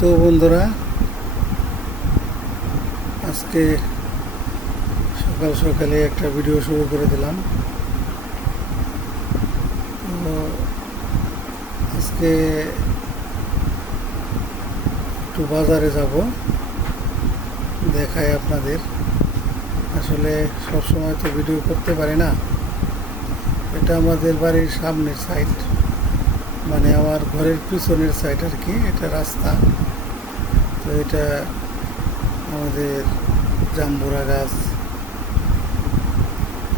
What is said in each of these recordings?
তো বন্ধুরা, আজকে সকাল সকালে একটা ভিডিও শুরু করে দিলাম। তো আজকে একটু বাজারে যাব, দেখাই আপনাদের। আসলে সব সময় তো ভিডিও করতে পারি না। এটা আমাদের বাড়ির সামনের সাইড, মানে আমার ঘরের পিছনের সাইড আর কি। এটা রাস্তা। তো এটা আমাদের জাম্বুরা গাছ।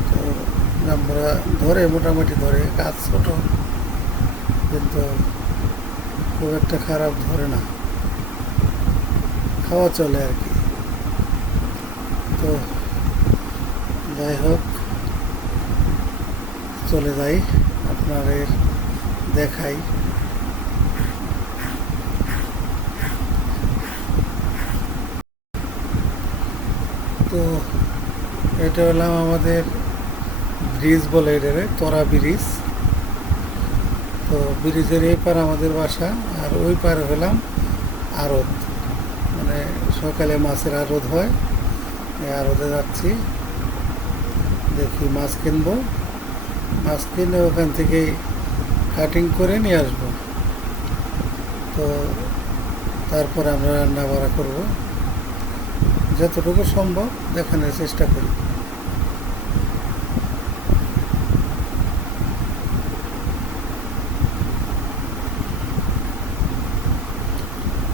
তো জাম্বুরা ধরে, মোটামুটি ধরে। গাছ ছোট, কিন্তু খুব একটা খারাপ ধরে না, খাওয়া চলে আর কি। তো যাই হোক, চলে যাই, আপনাদের দেখাই। তো এটা হলাম আমাদের ব্রিজ বলে, এটারে তোরা ব্রিজ। তো ব্রিজের এই পার আমাদের বাসা, আর ওই পারে হলাম আড়ত, মানে সকালে মাছের আড়ত হয়। এই আড়তে যাচ্ছি, দেখি মাছ কিনবো। মাছ কিনে ওখান থেকেই কাটিং করে নিয়ে আসবো। তো তারপর আমরা রান্না বাড়া করবো, যতটুকু সম্ভব দেখানোর চেষ্টা করি।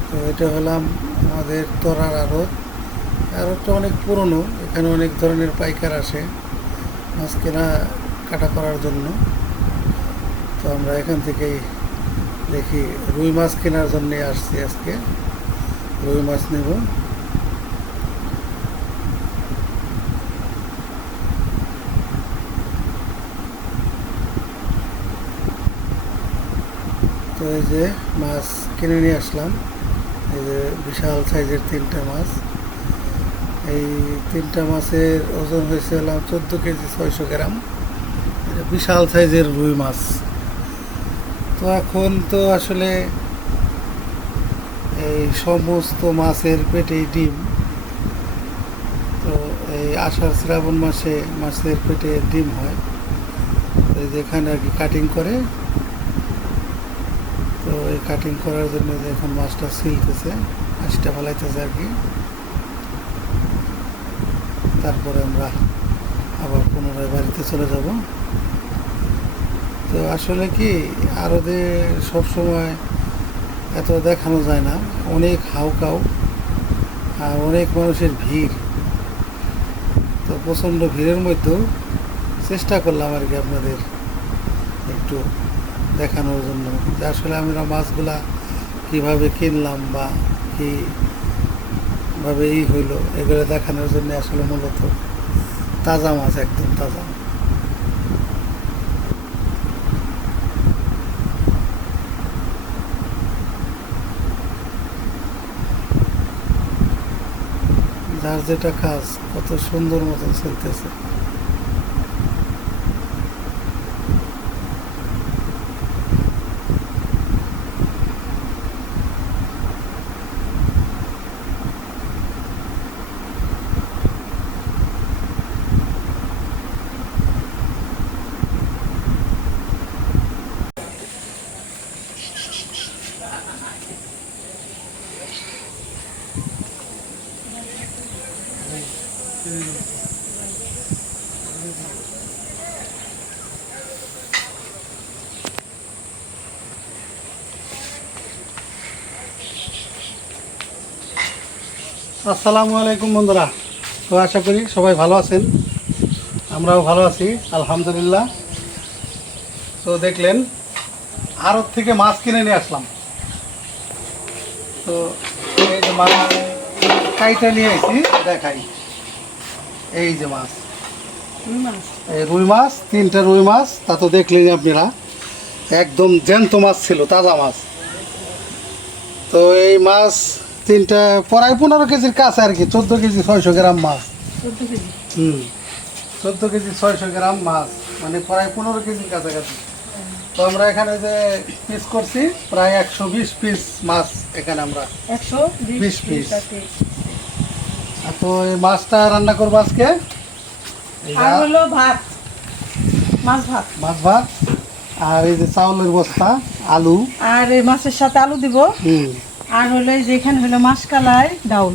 তো এটা হলাম আমাদের তোরার আড়ত। আড়তটা অনেক পুরনো, এখানে অনেক ধরনের পাইকার আসে মাছ কেনা কাটা করার জন্য। তো আমরা এখান থেকেই দেখি, রুই মাছ কেনার জন্যে আসছি আজকে। রুই মাছ নেব। তো এই যে মাছ কিনে নিয়ে আসলাম। এই যে বিশাল সাইজের 3টা মাছ। এই 3টা মাছের ওজন হয়েছে হলাম 14 কেজি 600 গ্রাম। এটা বিশাল সাইজের রুই মাছ। তো এখন তো আসলে এই সমস্ত মাছের পেটেই ডিম। তো এই আষাঢ় শ্রাবণ মাসে মাছের পেটে ডিম হয়। তো যেখানে আর কি কাটিং করে, তো এই কাটিং করার জন্য এখন মাছটা ছিলতেছে, মাছটা ফেলাইতেছে আর কি। তারপরে আমরা আবার পুনরায় বাড়িতে চলে যাব। তো আসলে কি, আরতে সবসময় এত দেখানো যায় না, অনেক হাউকাউ আর অনেক মানুষের ভিড়। তো প্রচণ্ড ভিড়ের মধ্যেও চেষ্টা করলাম আর কি আপনাদের একটু দেখানোর জন্য, যে আসলে আমরা মাছগুলা কীভাবে কিনলাম বা কীভাবে হইলো, এগুলো দেখানোর জন্য আসলে মূলত। তাজা মাছ, একদম তাজা। যার যেটা কাজ কত সুন্দর মতন চলতেছে। আসসালামু আলাইকুম বন্ধুরা। তো আশা করি সবাই ভালো আছেন, আমরাও ভালো আছি আলহামদুলিল্লাহ। তো দেখলেন, আড়ত থেকে মাছ কিনে নিয়ে আসলাম। তো এই যে মাছ কাইটা নিয়ে আসি, দেখাই। এই যে মাছ, এই রুই মাছ, 3টা রুই মাছ। তা তো দেখলেন আপনারা, একদম জ্যান্ত মাছ ছিল, তাজা মাছ। তো এই মাছ 3টা প্রায় 15 কেজির কাছে আর কি, 14 কেজি 600 গ্রাম মাছ। 14 কেজি 600 গ্রাম মাছ, মানে প্রায় 15 কেজির কাছাকাছি। তো আমরা এখানে যে পিস করছি প্রায় 120 পিস মাছ এখানে আমরা 120 পিস। আছে। তো এই মাছটা রান্না করবো আজকে আর হলো ভাত, মাছ ভাত, মাছ ভাত, আর এই যে চাউলের বস্তা, আলু, আর এই মাছের সাথে আলু দিব। আর হলো এই যে এখানে হলো মাসকালাই ডাউল,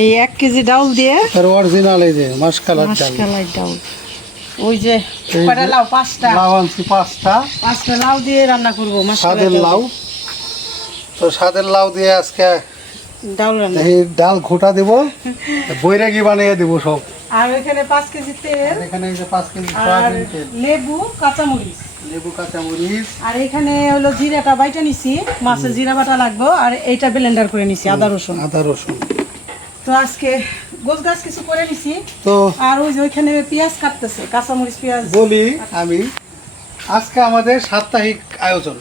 এই 1 কেজি ডাউল দিয়ে অরিজিনাল এই যে মাসকালাই ডাল, মাসকালাই ডাউল। ওই যে এই কয়টা যে লাউ, 5টা লাউ আনছি 5টা, 5টা লাউ দিয়ে রান্না করব মাসকালাই স্বাদের লাউ। তো স্বাদের লাউ দিয়ে আজকে ডাউল রান্না। এই ডাল ঘোটা দেব, বৈরাগী বানিয়ে দেব সব। আর এখানে 5 কেজি তেল, আর এখানে এই যে 5 কেজি আর সয়াবিন তেল, লেবু, কাঁচামরিচ। লেবু, কাঁচামরিচ, আর এখানে হলো জিরাটা বাইটা নিছি, মাছের জিরা বাটা লাগবে। আর এইটা ব্লেন্ডার করে নিছি, আদা রসুন। আদা রসুন। তো আজকে গোছ গাছ কিছু করে নিছি। তো আর ওই যে ওইখানে পেঁয়াজ কাটতেছে, কাঁচামরিচ পেঁয়াজ। বলি আমি আজকে আমাদের সাপ্তাহিক আয়োজন।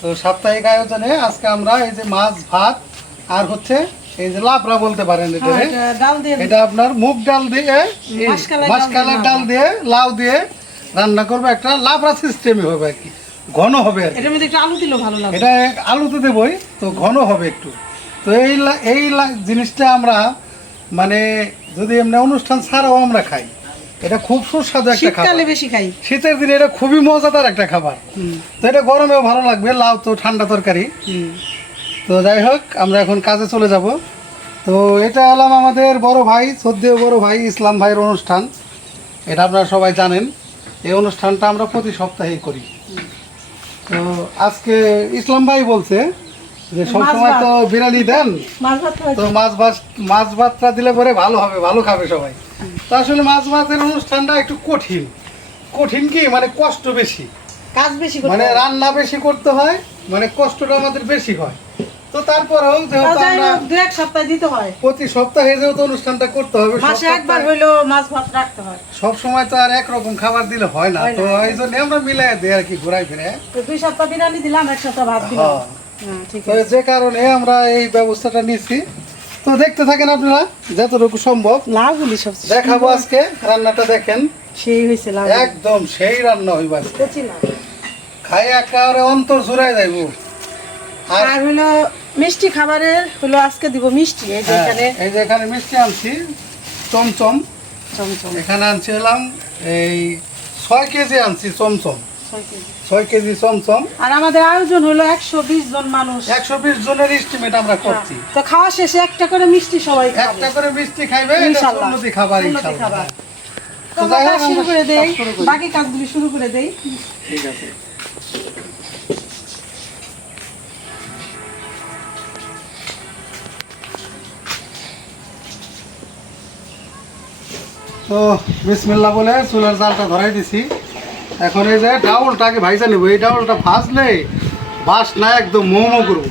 তো সাপ্তাহিক আয়োজনে আজকে আমরা এই যে মাছ ভাত আর হচ্ছে এই যে লাবড়া বলতে পারেন এটা, হ্যাঁ, এটা ডাল দিয়ে এটা আপনার মুগ ডাল দিয়ে এই মাসকালের ডাল দিয়ে লাউ দিয়ে রান্না করবো, একটা লাবড়া সিস্টেমই হবে আর কি, ঘন হবে আর কি। এটার মধ্যে একটু আলু দিলেও ভালো লাগে। এটা আলু তো দেবই, তো ঘন হবে একটু। তো এই জিনিসটা আমরা মানে যদি এমনি অনুষ্ঠান ছাড়াও আমরা খাই, এটা খুব সুস্বাদু একটা খাবার। শীতকালে বেশি খাই, শীতের দিনে এটা খুবই মজাদার একটা খাবার। তো এটা গরমেও ভালো লাগবে, লাউ তো ঠান্ডা তরকারি। তো যাই হোক, আমরা এখন কাজে চলে যাব। তো এটা হলাম আমাদের বড় ভাই, শ্রদ্ধেয় বড় ভাই ইসলাম ভাইয়ের অনুষ্ঠান। এটা আপনারা সবাই জানেন, এই অনুষ্ঠানটা আমরা প্রতি সপ্তাহেই করি। তো আজকে ইসলাম ভাই বলছে যে সবসময় তো বিরিয়ানি দেন, মাছ ভাত খাওয়াই। তো মাছ ভাতটা দিলে পরে ভালো হবে, ভালো খাবে সবাই। তো আসলে মাছ ভাতের অনুষ্ঠানটা একটু কঠিন। কঠিন কি মানে কষ্ট বেশি, কাজ বেশি করতে মানে হয়। রান্না বেশি করতে হয়, মানে কষ্টটা আমাদের বেশি হয়। তো তারপরেও যেহেতু যাই আমরা হোক, 2-1 সপ্তাহ দিতে হয়। প্রতি সপ্তাহে যেহেতু অনুষ্ঠানটা করতে হবে, মাসে একবার হইলো মাছ ভাত রাখতে হয়। সব সময় তো আর একরকম খাবার দিলে হয় না। হয় না। তো এই জন্য আমরা মিলাই দিই আর কি, ঘুরাই ফিরে। তো 2 সপ্তাহ বিরিয়ানি দিলাম, 1 সপ্তাহ ভাত দিলাম। হ্যাঁ। হ্যাঁ, ঠিক তো আছে। যে কারণে আমরা এই ব্যবস্থাটা নিচ্ছি। তো দেখতে থাকেন আপনারা যতটুকু সম্ভব। লাউগুলি সবচেয়ে দেখাবো আজকে রান্নাটা, দেখেন সেই হয়েছে লাউ। একদম সেই রান্না হইব আজকে। কচি লাউ। খাই একেবারে অন্তর জুড়াই যাইব। আর আর হলো মিষ্টি খাবারের হলো আজকে দিব মিষ্টি। এই যে এখানে এই যে এখানে মিষ্টি আনছি চমচম, চমচম এখানে আনছিলাম এই 6 কেজি আনছি চমচম, 6 কেজি। 6 কেজি চমচম। আর আমাদের আয়োজন হলো 120 জন মানুষ। 120 জনের এস্টিমেট আমরা করছি। তো খাওয়া শেষে একটা করে মিষ্টি সবাই খাবে। একটা করে মিষ্টি খাইবে, এটা ইনশাআল্লাহ। সুন্নতি খাবার সুন্নতি ইনশাআল্লাহ। খাবার। তো তো যাই আমরা হোক, কাজ শুরু আমরা করে দেই, কাজ শুরু করি। বাকি কাজগুলি শুরু করে দেই। ঠিক আছে। তো বিসমিল্লাহ বলে চুলার জালটা ধরাই দিছি। এখন এই যে ডাউলটাকে ভাইজা নেবো, এই ডাউলটা ভাজলে বাস না একদম মোমো করবো।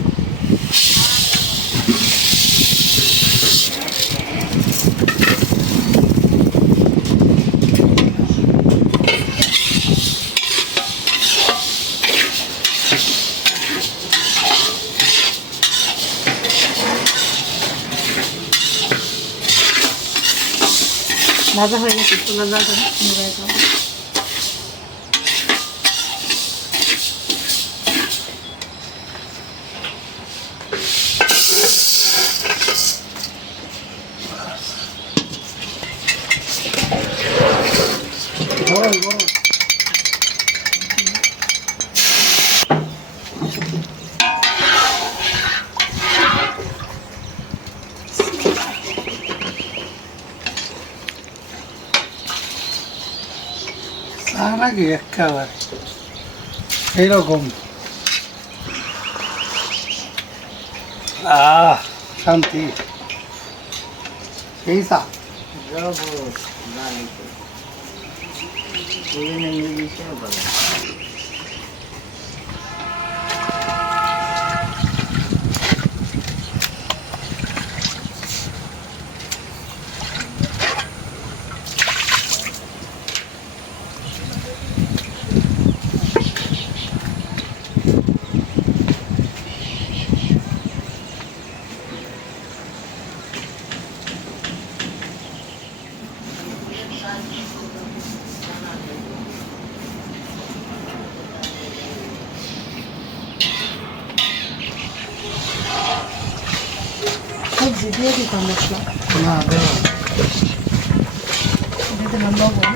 ভাজা হয়ে গেছে, চুলার জালটা নিভাই দাও। গরম গরম। তার আগে একেবারে এইরকম শান্তি এই চা। দিয়ে দিতাম মশলা, না দেব দিয়ে দিলাম লবণ,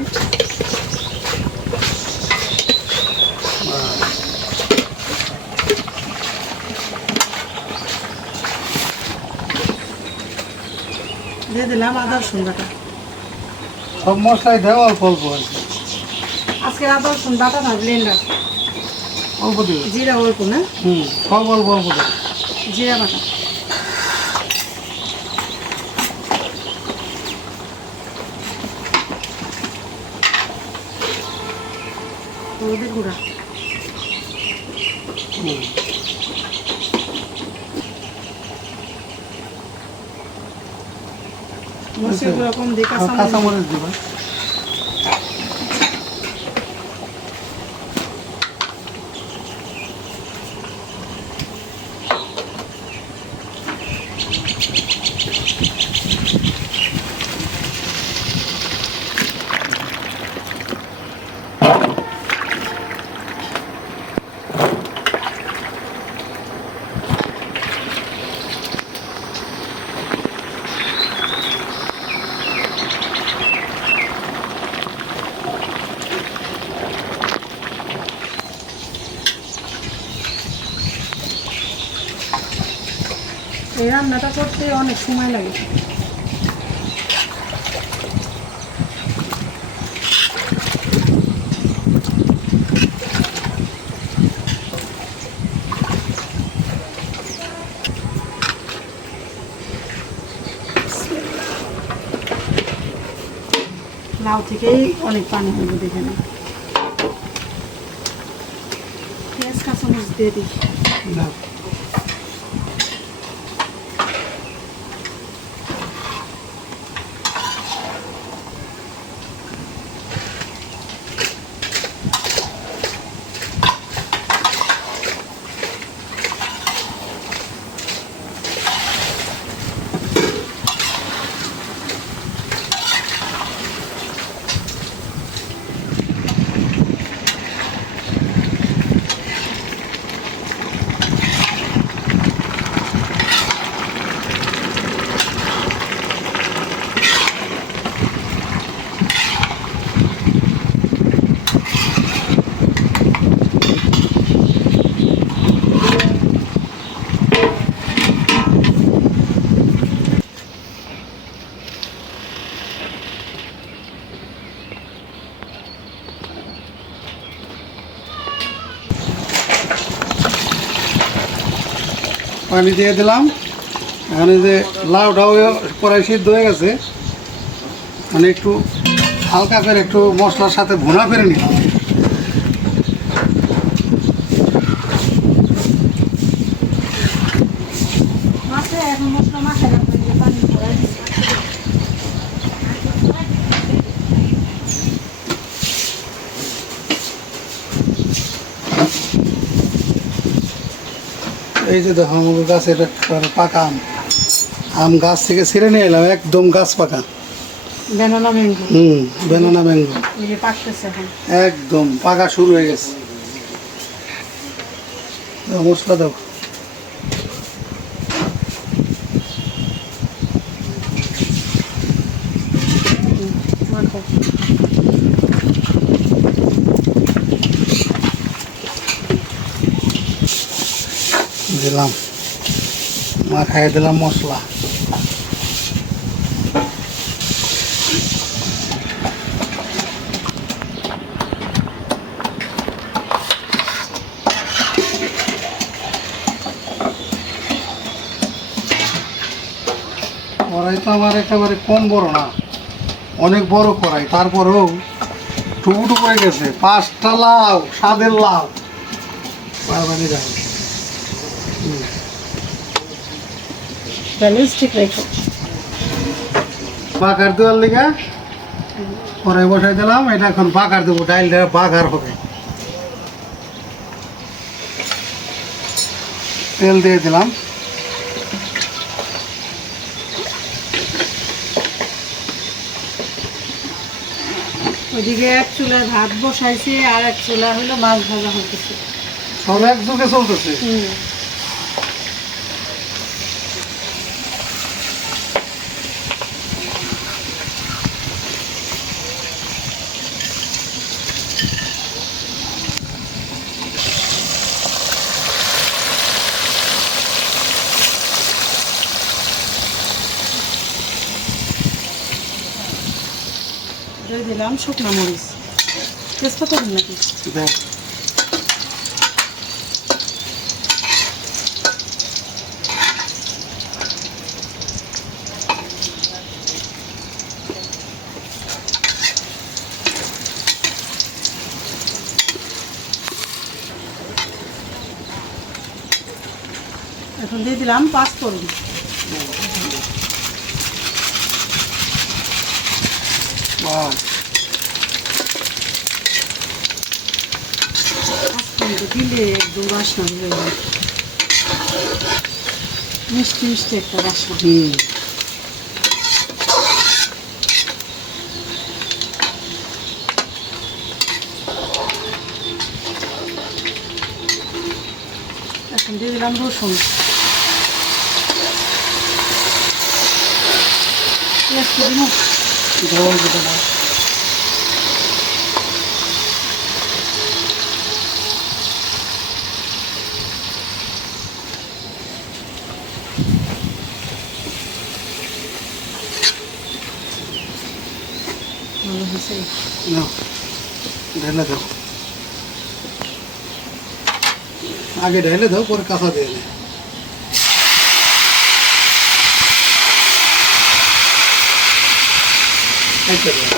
দিয়ে দিলাম আদা রসুন বাটা। সব মশলাই দেওয়া অল্প অল্প আর কি। আজকে আদা রসুন বাটা না ব্লেন্ডার, অল্প দিবে। জিরা অল্প না, সব অল্প অল্প দেবে। জিরা বাটা, হলুদের গুঁড়া, মরিচের গুঁড়া কম দিয়ে আর কাঁচামরিচ দিবা। এই রান্নাটা করতে অনেক সময় লাগে। লাউ থেকেই অনেক পানি হইব, দেখে না। পেঁয়াজ কাঁচামরিচ দিয়ে দিই। না পানি দিয়ে দিলাম। এখানে যে লাউটাও প্রায় সিদ্ধ হয়ে গেছে, মানে একটু হালকা করে একটু মশলার সাথে ভুনা করে নিলাম। মাছে এখন মশলা মাখা রাখতে গেলে পানি পড়াই দিচ্ছে। এই যে দেখো আমাদের গাছের পাকা আম, আম গাছ থেকে ছিঁড়ে নিয়ে এলাম, একদম গাছ পাকা। ব্যানানা ম্যাঙ্গো, ব্যানানা ম্যাঙ্গো এই যে পাকতেছে এখন। একদম পাকা শুরু হয়ে গেছে। দাও মশলা দাও। মাখো। দিলাম, মাখাই দিলাম মশলা। কড়াই তো আমার একেবারে কম বড় না, অনেক বড় কড়াই, তারপরেও টুকটুক হয়ে গেছে। 5টা লাউ, স্বাদের লাউ বারবারই যাবে। ব্যালেন্স ঠিক রেখো। বাগার দেওয়ার লিগে কড়াই বসাই দিলাম, এটা এখন বাগার দেবো, ডাইলটা বাগার হবে। তেল দিয়ে দিলাম। ওইদিকে এক চুলায় ভাত বসাইছি, আর এক চুলা হলো মাছ ভাজা হতেছে। সব একযোগে চলতেছে। দিলাম শুকনো মরিচ, তেজপাতা দিন নাকি? দেখ এখন দিয়ে দিলাম পাঁচফোড়ন। বাহ, পাঁচফোড়নটা দিলে একদম বাসনা হয়ে যায়, মিষ্টি মিষ্টি একটা বাসনা। এখন দিয়ে দিলাম রসুন, পেঁয়াজটা দিব, জল দিতে না। ভালো হয়েছে। নাও, ঢেলে দাও, আগে ঢেলে দাও, পরে কাঁচা দিয়ে নে। এইটা দাও।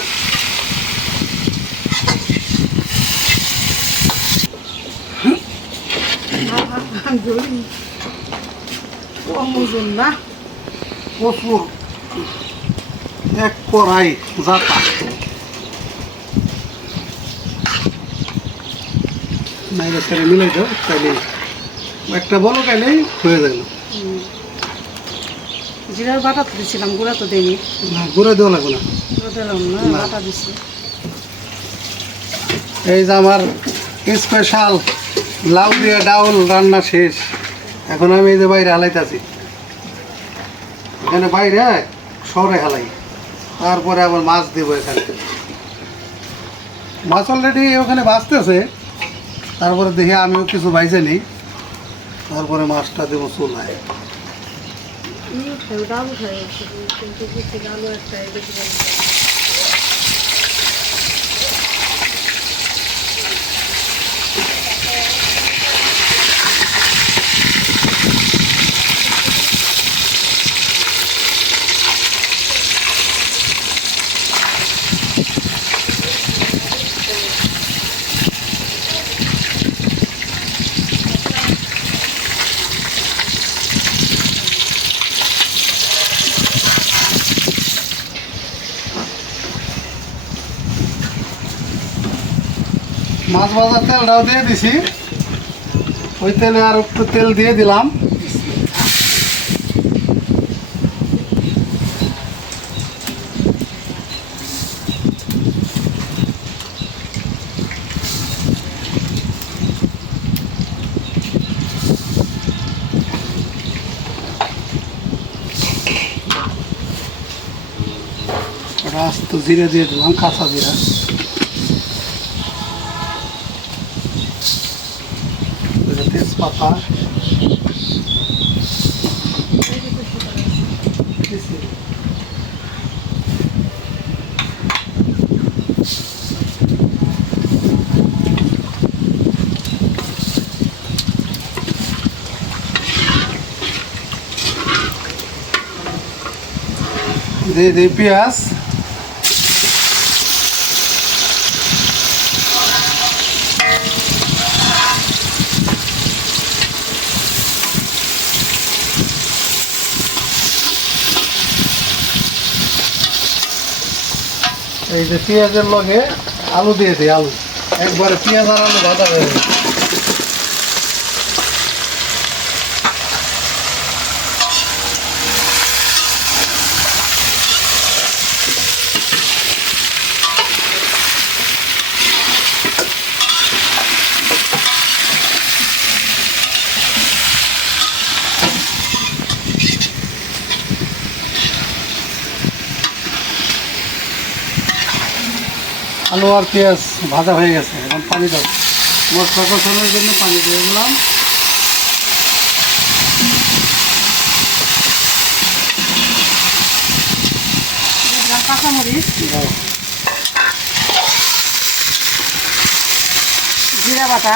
কম ওজন না, প্রচুর, এক কড়াই জাতা। নাইলে সেটা মিলাই দাও, তাইলে একটা বলো তাইলেই হয়ে গেল। জিরার বাটা তো দিয়েছিলাম, গুঁড়া তো দিইনি। না, গুঁড়ো দেওয়া লাগবে না। গুঁড়া দিলাম না, না। বাটা দিছি। এই যে আমার স্পেশাল লাউ দিয়ে ডাউল রান্না শেষ। এখন আমি এই যে বাইরে হালাইতেছি, এখানে বাইরে শহরে হালাই, তারপরে আবার মাছ দেবো এখানে। মাছ অলরেডি ওখানে ভাজতেছে, তারপরে দেখি আমিও কিছু ভাইজে নিই, তারপরে মাছটা দেবো চুলায়। ডাল খাই, কিন্তু ডালও একটা মাছ ভাজার তেলটাও দিয়ে দিছি, ওই তেলে আর একটু তেল দিয়ে দিলাম। আস্ত জিরে দিয়ে দিলাম, কাঁচা জিরা। তেজপাতা, দিয়ে দিই পেঁয়াজ, এই যে পেঁয়াজের লগে আলু দিয়ে দিই, আলু একবারে পেঁয়াজ আর আলু ভাজা হয়ে যায়। আলু আর পেঁয়াজ ভাজা হয়ে গেছে, এখন পানি দাও। মশলা কষানোর জন্য পানি দিয়ে দিলাম। কাঁচামরিচ, দাও। জিরা বাটা,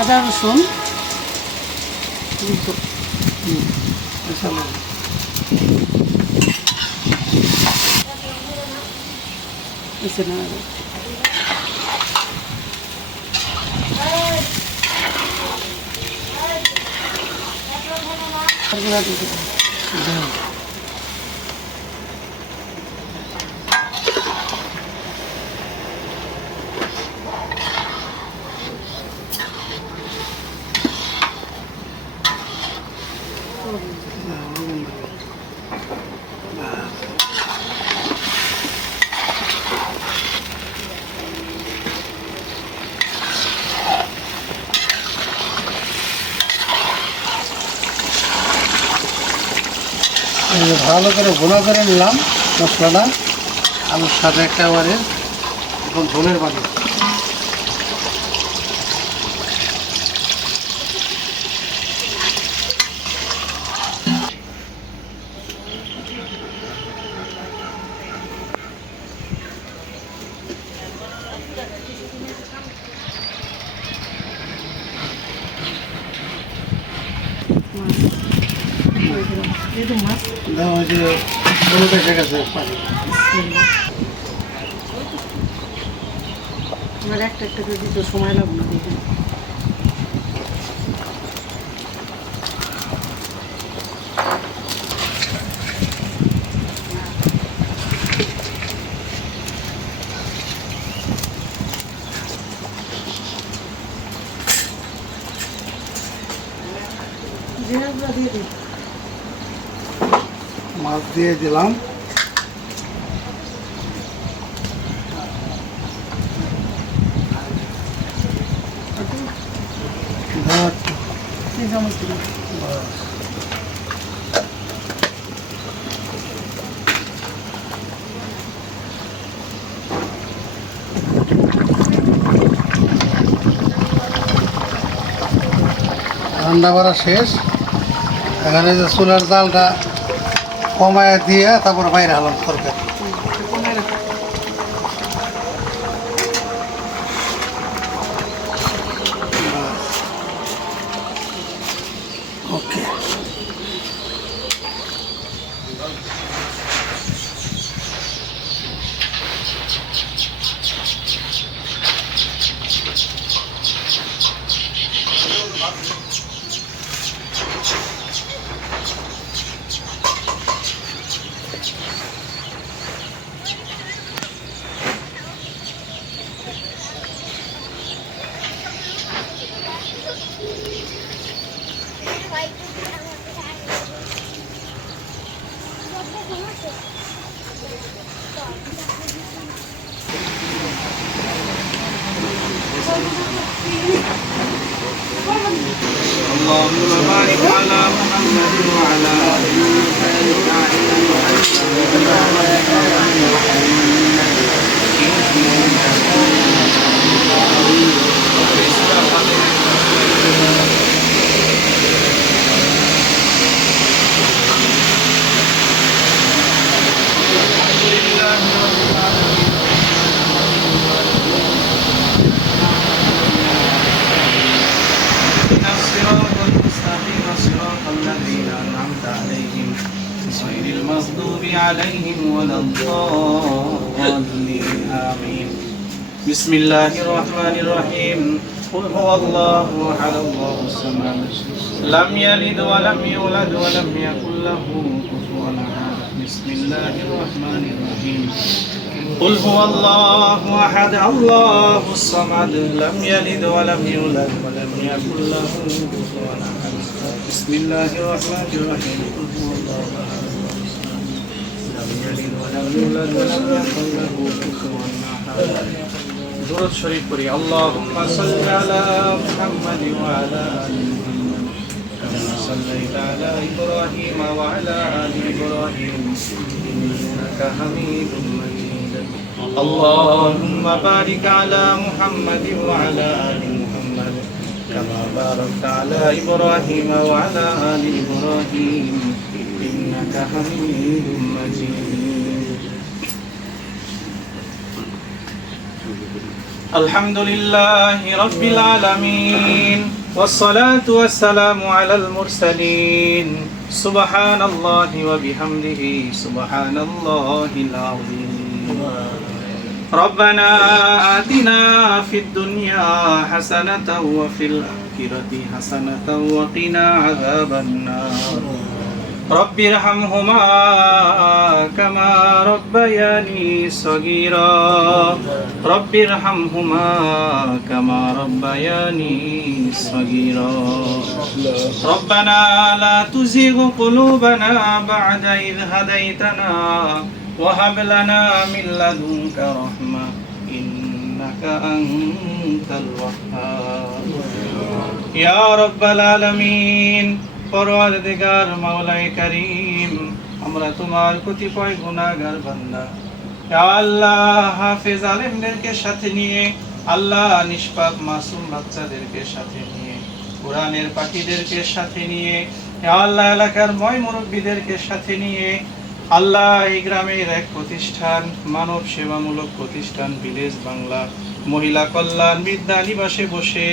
আদা রসুন, মশলা এসে না গুঁড়া দিয়ে দেবো। দাও। এই যে ভালো করে ভুনা করে নিলাম মশলাটা আলুর সাথে একেবারে এখন ঝোলের পানি দিয়ে দেবো মাছ। দাও। ওই যে হলুদ এসে গেছে পানি আমার একটা একটা করে দিতে সময় লাগবে না দেখে। জিরা গুঁড়া দিয়ে দিই। মাছ দিয়ে দিলাম দাও একটু। 3 চামচ দিলাম। রান্না করা শেষ। এখানে যে চুলার জালটা কমায় দিয়ে তারপর বাইরে হলাম তরকারি। কমায় রাখো। ওকে اللهم بارك على محمد وعلى آل محمد الصراط المستقيم صراط الذين أنعمت عليهم غير المغضوب عليهم ولا الضالين آمين بسم الله الرحمن الرحيم قل هو الله أحد الله الصمد لم يلد ولم يولد ولم يكن له كفوا أحد بسم الله الرحمن الرحيم قل هو الله أحد الله الصمد لم يلد ولم يولد ولم يكن له كفوا أحد بسم الله الرحمن الرحيم قل هو الله أحد لم يلد ولم يولد ولم يكن له كفوا أحد درود شريف قري اللهم صل على محمد وعلى آل محمد كما صليت على إبراهيم وعلى آل إبراهيم إنك حميد مجيد اللهم بارك على محمد وعلى آل محمد كما باركت على إبراهيم وعلى آل إبراهيم إنك حميد مجيد الحمد لله رب العالمين والصلاة والسلام على المرسلين سبحان الله وبحمده سبحان الله العظيم ربنا آتنا في الدنيا حسنة وفي الآخرة حسنة وقنا عذاب النار رب ارحمهما كما ربياني صغيرا رب ارحمهما كما ربياني صغيرا ربنا لا تزغ قلوبنا بعد إذ هديتنا وهب لنا من لدنك رحمة إنك أنت الوهاب يا رب العالمين পরওয়ারদিগার মাওলাই কারীম আমরা তোমার কতিপয় গুনাহগার বান্দা ইয়া আল্লাহ হাফেজ আলেমদেরকে সাথে নিয়ে আল্লাহ নিষ্পাপ মাসুম বাচ্চাদেরকে সাথে নিয়ে কোরআনের পাখিদেরকে সাথে নিয়ে ইয়া আল্লাহ এলাকার ময় মুরব্বিদেরকে সাথে নিয়ে আল্লাহ এই গ্রামের এক প্রতিষ্ঠান মানব সেবামূলক প্রতিষ্ঠান ভিলেজ বাংলা মহিলা কল্যাণ বিদ্যা নিবাসে বসে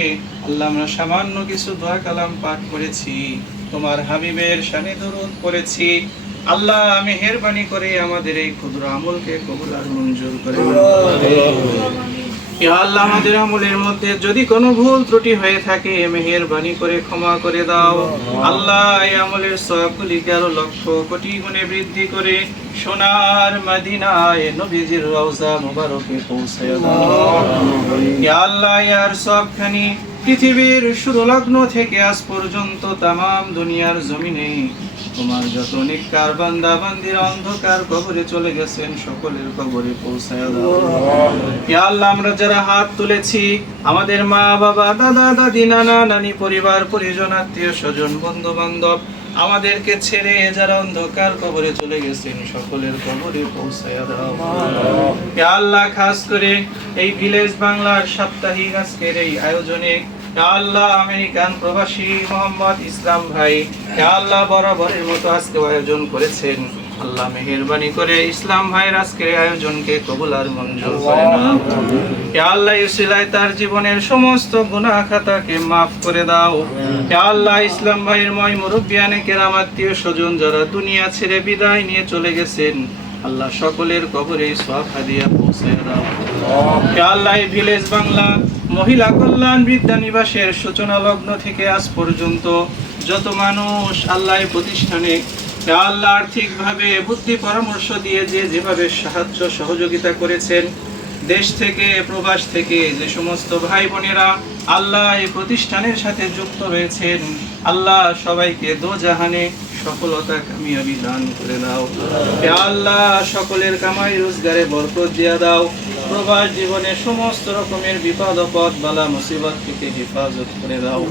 আল্লাহ আমরা সামান্য কিছু দোয়া কালাম পাঠ করেছি তোমার হাবিবের শানে দরুদ পড়েছি আল্লাহ মেহেরবানি করে আমাদের এই ক্ষুদ্র আমলকে কবুল আর মঞ্জুর করে ইয়া আল্লাহ আমাদের আমলের মধ্যে যদি কোনো ভুল ত্রুটি হয়ে থাকে মেহেরবানি করে ক্ষমা করে দাও আল্লাহ এই আমলের সওয়াবগুলিকে আরো লক্ষ কোটি গুণে বৃদ্ধি করে সোনার মদিনায় নবীজির রওজা মুবারকে পৌঁছায় দাও ইয়া আল্লাহ ইয়ার সবখানি পৃথিবীর শুরু লগ্ন থেকে আজ পর্যন্ত তামাম দুনিয়ার জমিনে তোমার যত নেককার বান্দা বান্দিরা অন্ধকার কবরে চলে গেছেন সকলের কবরে পৌঁছায় দাও ইয়া আল্লাহ আমরা যারা হাত তুলেছি আমাদের মা বাবা দাদা দাদি নানা নানি পরিবার পরিজন আত্মীয় স্বজন বন্ধু বান্ধব আমাদেরকে ছেড়ে যারা অন্ধকার কবরে চলে গেছেন সকলের কবরে পৌঁছায় দাও ইয়া আল্লাহ খাস করে এই ভিলেজ বাংলার সাপ্তাহিক আজকের এই আয়োজনে ইয়া আল্লাহ আমেরিকান প্রবাসী মোহাম্মদ ইসলাম ভাই ইয়া আল্লাহ বরাবরের মতো আজকে আয়োজন করেছেন আল্লাহ মেহেরবানি করে ইসলাম ভাইয়ের আজকের আয়োজনকে কবুল আর মঞ্জুর করে নাও ইয়া আল্লাহ ইউসিলায় তার জীবনের সমস্ত গুনাহ খাতাকে maaf করে দাও ইয়া আল্লাহ ইসলাম ভাইয়ের ময় মুরব্বিয়ানে কেরাম আত্মীয় স্বজন যারা দুনিয়া ছেড়ে বিদায় নিয়ে চলে গেছেন আল্লাহ সকলের কবরে সওয়াব হাদিয়া পৌঁছে দাও ইয়া আল্লাহ এই ভিলেজ বাংলা মহিলা কল্যাণ বিদ্যা নিবাসের সূচনা লগ্ন থেকে আজ পর্যন্ত যত মানুষ আল্লাহ এই প্রতিষ্ঠানে ইয়া আল্লাহ আর্থিকভাবে বুদ্ধি পরামর্শ দিয়ে যেভাবে সাহায্য সহযোগিতা করেছেন দেশ থেকে প্রবাস থেকে যে সমস্ত ভাই বোনেরা আল্লাহ এই প্রতিষ্ঠানের সাথে যুক্ত রয়েছেন আল্লাহ সবাইকে দোজাহানে সফলতা কামিয়াবি দান করে দাও ইয়া আল্লাহ সকলের কামাই রোজগারে বরকত দিয়া দাও প্রবাস জীবনে সমস্ত রকমের বিপদ আপদ বালা মুসিবত থেকে হেফাজত করে দাও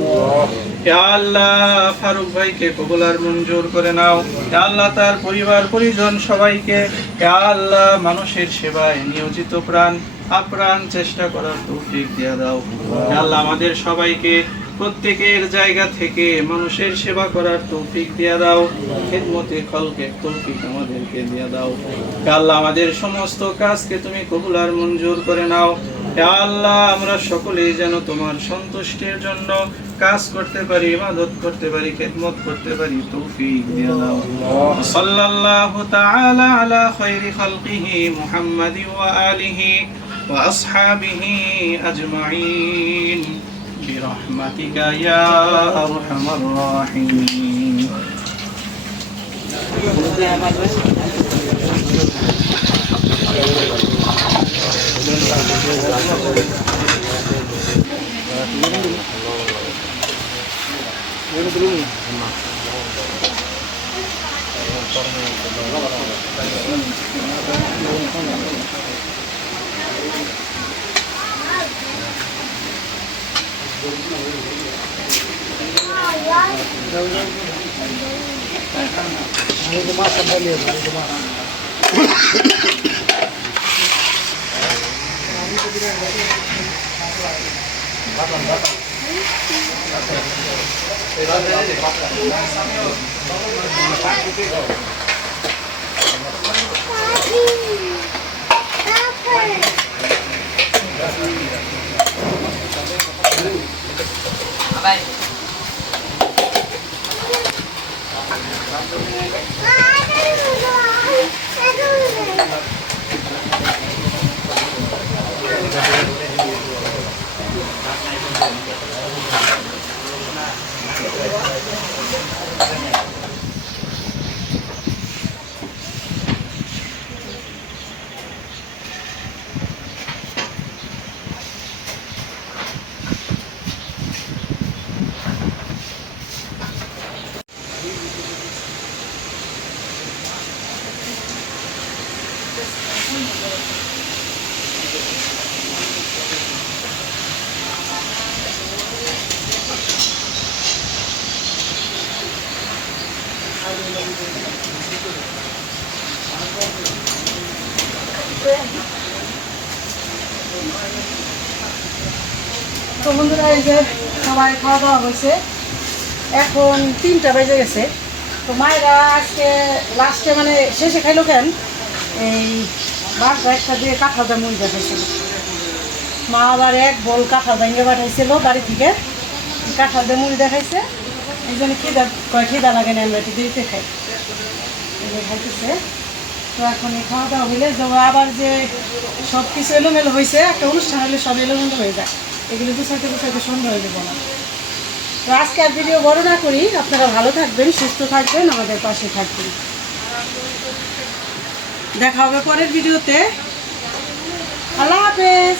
ইয়া আল্লাহ ফারুক ভাইকে কবুল আর মঞ্জুর করে নাও ইয়া আল্লাহ তার পরিবার পরিজন সবাইকে ইয়া আল্লাহ মানুষের সেবায় নিয়োজিত প্রাণ আপ্রাণ চেষ্টা করার তৌফিক দিয়া দাও ইয়া আল্লাহ আমাদের সবাইকে প্রত্যেকের জায়গা থেকে মানুষের সেবা করার তৌফিক দিয়া দাও খিদমতে খলকে তৌফিক আমাদেরকে দিয়া দাও ইয়া আল্লাহ আমাদের সমস্ত কাজকে তুমি কবুল আর মঞ্জুর করে নাও ইয়া আল্লাহ আমরা সকলেই যেন তোমার সন্তুষ্টির জন্য কাজ করতে পারি ইবাদত করতে পারি খিদমত করতে পারি তৌফিক দিয়া দাও সাল্লাল্লাহু তাআলা আলা খায়রি খালকিহি মুহাম্মাদি ওয়া আলিহি ওয়া আসহাবিহি আজমাইন برحمتك يا أرحم الراحمين তো বন্ধুরা, এই যে সবাই খাওয়া দাওয়া হয়েছে, এখন 3টা বেজে গেছে। তো মায়েরা আজকে লাস্টে মানে শেষে খাইলো কেন, এই বাসা একটা দিয়ে কাঁঠালটা মুড়ি দেখাইছিল। মা আবার এক বল কাঁঠাল ভেঙে পাঠাইছিল বাড়ি থেকে, কাঁঠাল দিয়ে মুড়ি দেখাইছে। এই জন্য খিদা লাগে না, আমরা একটু দেরিতে খাই, খাইতেছে। তো এখন এই খাওয়া দাওয়া হইলে যাবো, আবার যে সব কিছু এলোমেলো হয়েছে, একটা অনুষ্ঠান হলে সব এলোমেলো হয়ে যায়, এগুলো গুছাইতে গুছাইতে সন্ধ্যা হয়ে যাবো না। তো আজকে আর ভিডিও বড় না করি, আপনারা ভালো থাকবেন, সুস্থ থাকবেন, আমাদের পাশে থাকবেন। দেখা হবে পরের ভিডিওতে। আল্লাহ হাফেজ।